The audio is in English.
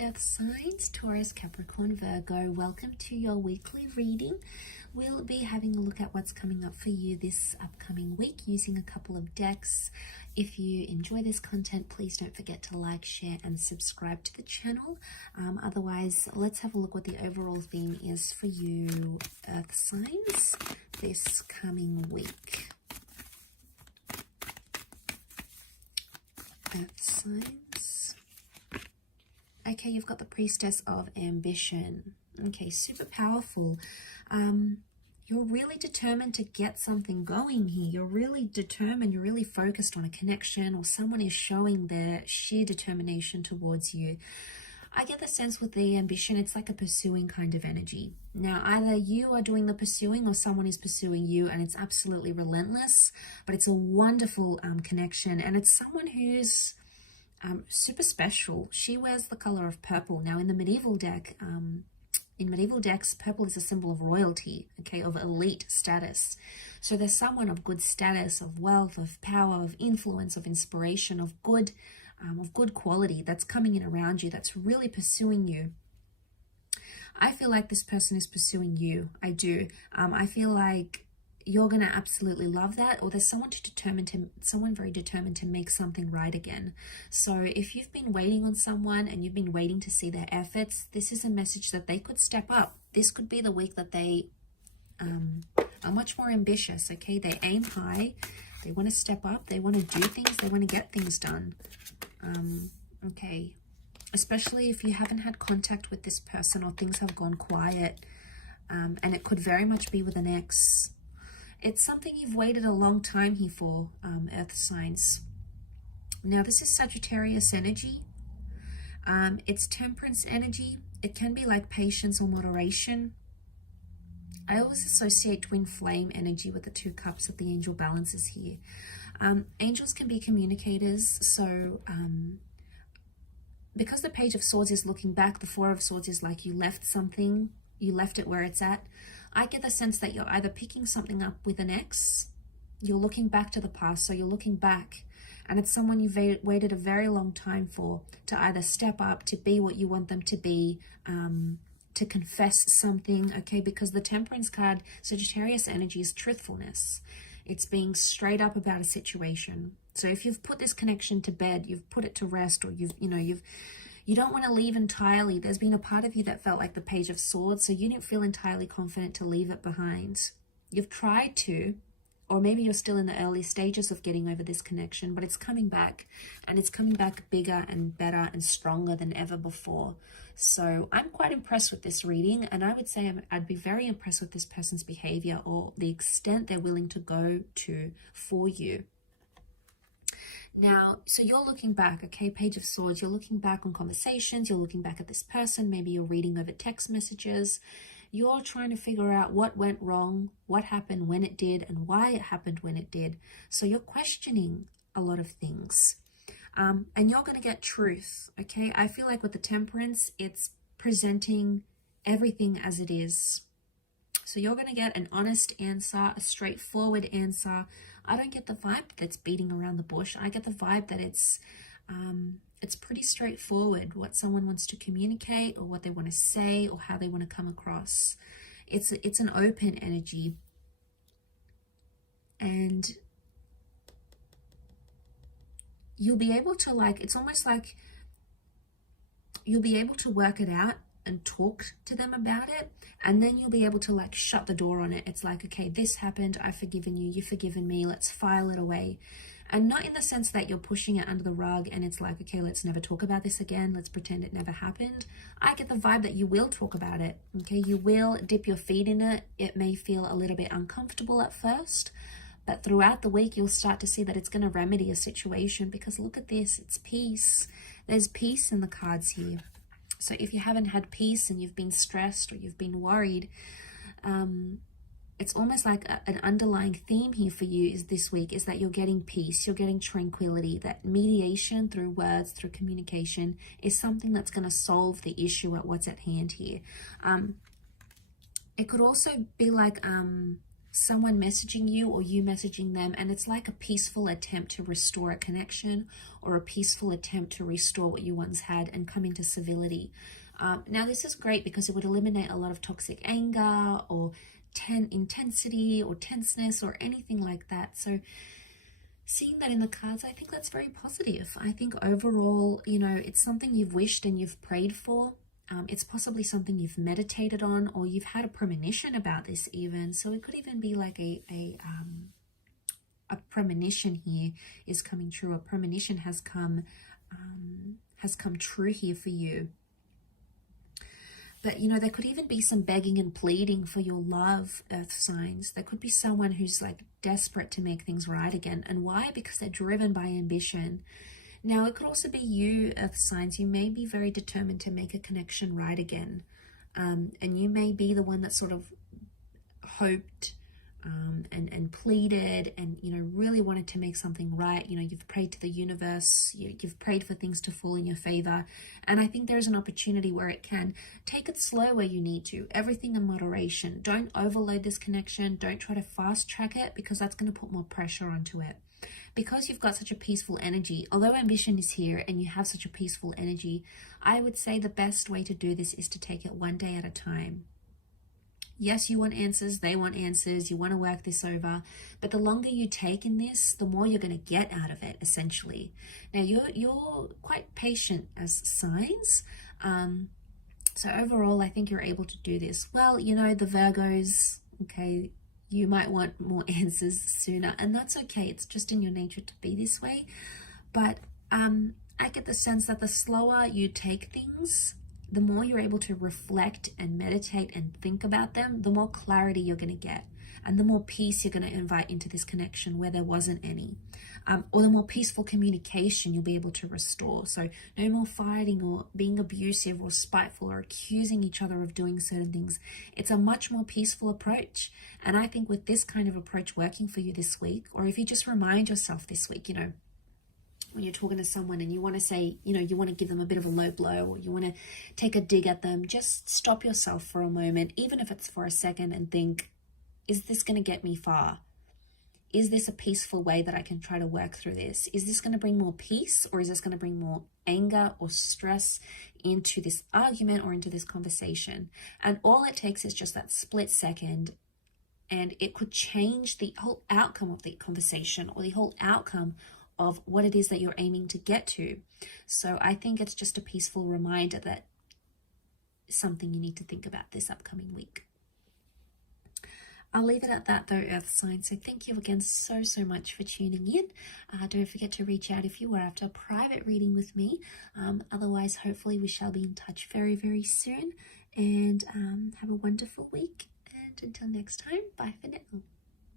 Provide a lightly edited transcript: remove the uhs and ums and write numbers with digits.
Earth signs, Taurus, Capricorn, Virgo. Welcome to your weekly reading. We'll be having a look at what's coming up for you this upcoming week using a couple of decks. If you enjoy this content, please don't forget to like, share, and subscribe to the channel. Otherwise, let's have a look what the overall theme is for you, Earth signs, this coming week. Earth signs. Okay, you've got the Priestess of Ambition. Okay, super powerful. You're really determined to get something going here. You're really determined, you're really focused on a connection, or someone is showing their sheer determination towards you. I get the sense with the ambition, it's like a pursuing kind of energy. Now, either you are doing the pursuing or someone is pursuing you, and it's absolutely relentless, but it's a wonderful connection, and it's someone who's super special. She wears the color of purple. Now, in the medieval deck, in medieval decks, purple is a symbol of royalty, okay, of elite status. So there's someone of good status, of wealth, of power, of influence, of inspiration, of good quality that's coming in around you, that's really pursuing you. I feel like this person is pursuing you. I do. I feel like you're going to absolutely love that, or there's someone very determined to make something right again. So if you've been waiting on someone and you've been waiting to see their efforts, this is a message that they could step up. This could be the week that they are much more ambitious, okay? They aim high, they want to step up, they want to do things, they want to get things done. Okay, especially if you haven't had contact with this person or things have gone quiet, and it could very much be with an ex. It's something you've waited a long time here for, Earth signs. Now, this is Sagittarius energy. It's Temperance energy. It can be like patience or moderation. I always associate twin flame energy with the 2 cups that the angel balances here. Angels can be communicators. So because the Page of Swords is looking back, the 4 of Swords is like you left something, you left it where it's at. I get the sense that you're either picking something up with an ex, you're looking back to the past, so you're looking back, and it's someone you've waited a very long time for to either step up, to be what you want them to be, to confess something, okay? Because the Temperance card, Sagittarius energy, is truthfulness. It's being straight up about a situation. So if you've put this connection to bed, you've put it to rest, or you don't want to leave entirely. There's been a part of you that felt like the Page of Swords, so you didn't feel entirely confident to leave it behind. You've tried to, or maybe you're still in the early stages of getting over this connection, but it's coming back, and it's coming back bigger and better and stronger than ever before. So I'm quite impressed with this reading, and I would say I'd be very impressed with this person's behavior or the extent they're willing to go to for you. Now, so you're looking back, okay, Page of Swords, you're looking back on conversations, you're looking back at this person, maybe you're reading over text messages, you're trying to figure out what went wrong, what happened when it did, and why it happened when it did. So you're questioning a lot of things, and you're going to get truth, okay? I feel like with the Temperance, it's presenting everything as it is. So you're going to get an honest answer, a straightforward answer. I don't get the vibe that's beating around the bush. I get the vibe that it's pretty straightforward what someone wants to communicate, or what they want to say, or how they want to come across. It's an open energy, and you'll be able to, like, it's almost like you'll be able to work it out and talk to them about it, and then you'll be able to, like, shut the door on it. It's like, okay, this happened, I've forgiven you, you've forgiven me, let's file it away. And not in the sense that you're pushing it under the rug and it's like, okay, let's never talk about this again, let's pretend it never happened. I get the vibe that you will talk about it, okay? You will dip your feet in it. It may feel a little bit uncomfortable at first, but throughout the week you'll start to see that it's going to remedy a situation, because look at this, it's peace. There's peace in the cards here. So if you haven't had peace and you've been stressed or you've been worried, it's almost like an underlying theme here for you is this week is that you're getting peace, you're getting tranquility, that mediation through words, through communication is something that's going to solve the issue at what's at hand here. It could also be like someone messaging you or you messaging them, and it's like a peaceful attempt to restore a connection or a peaceful attempt to restore what you once had and come into civility. Now, this is great because it would eliminate a lot of toxic anger or intensity or tenseness or anything like that. So seeing that in the cards, I think that's very positive. I think overall, you know, it's something you've wished and you've prayed for. It's possibly something you've meditated on, or you've had a premonition about this even. So it could even be like a premonition here is coming true. A premonition has come true here for you. But, you know, there could even be some begging and pleading for your love, earth signs. There could be someone who's like desperate to make things right again. And why? Because they're driven by ambition. Now, it could also be you, earth signs. You may be very determined to make a connection right again. And you may be the one that sort of hoped and pleaded and, you know, really wanted to make something right. You know, you've prayed to the universe, you've prayed for things to fall in your favor. And I think there's an opportunity where it can. Take it slow where you need to, everything in moderation. Don't overload this connection. Don't try to fast track it, because that's going to put more pressure onto it. Because you've got such a peaceful energy, although ambition is here and you have such a peaceful energy, I would say the best way to do this is to take it one day at a time. Yes, you want answers, they want answers, you want to work this over, but the longer you take in this, the more you're going to get out of it, essentially. Now, you're quite patient as signs, so overall, I think you're able to do this. Well, you know, the Virgos, okay, you might want more answers sooner, and that's okay. It's just in your nature to be this way, but I get the sense that the slower you take things, the more you're able to reflect and meditate and think about them, the more clarity you're going to get, and the more peace you're going to invite into this connection where there wasn't any, or the more peaceful communication you'll be able to restore. So no more fighting or being abusive or spiteful or accusing each other of doing certain things. It's a much more peaceful approach. And I think with this kind of approach working for you this week, or if you just remind yourself this week, you know, when you're talking to someone and you want to say, you know, you want to give them a bit of a low blow, or you want to take a dig at them, just stop yourself for a moment, even if it's for a second, and think, is this going to get me far? Is this a peaceful way that I can try to work through this? Is this going to bring more peace, or is this going to bring more anger or stress into this argument or into this conversation? And all it takes is just that split second, and it could change the whole outcome of the conversation, or the whole outcome of what it is that you're aiming to get to. So I think it's just a peaceful reminder that something you need to think about this upcoming week. I'll leave it at that though, earth signs. So thank you again so much for tuning in. Don't forget to reach out if you are after a private reading with me. Otherwise, hopefully we shall be in touch very soon. And have a wonderful week. And until next time, bye for now.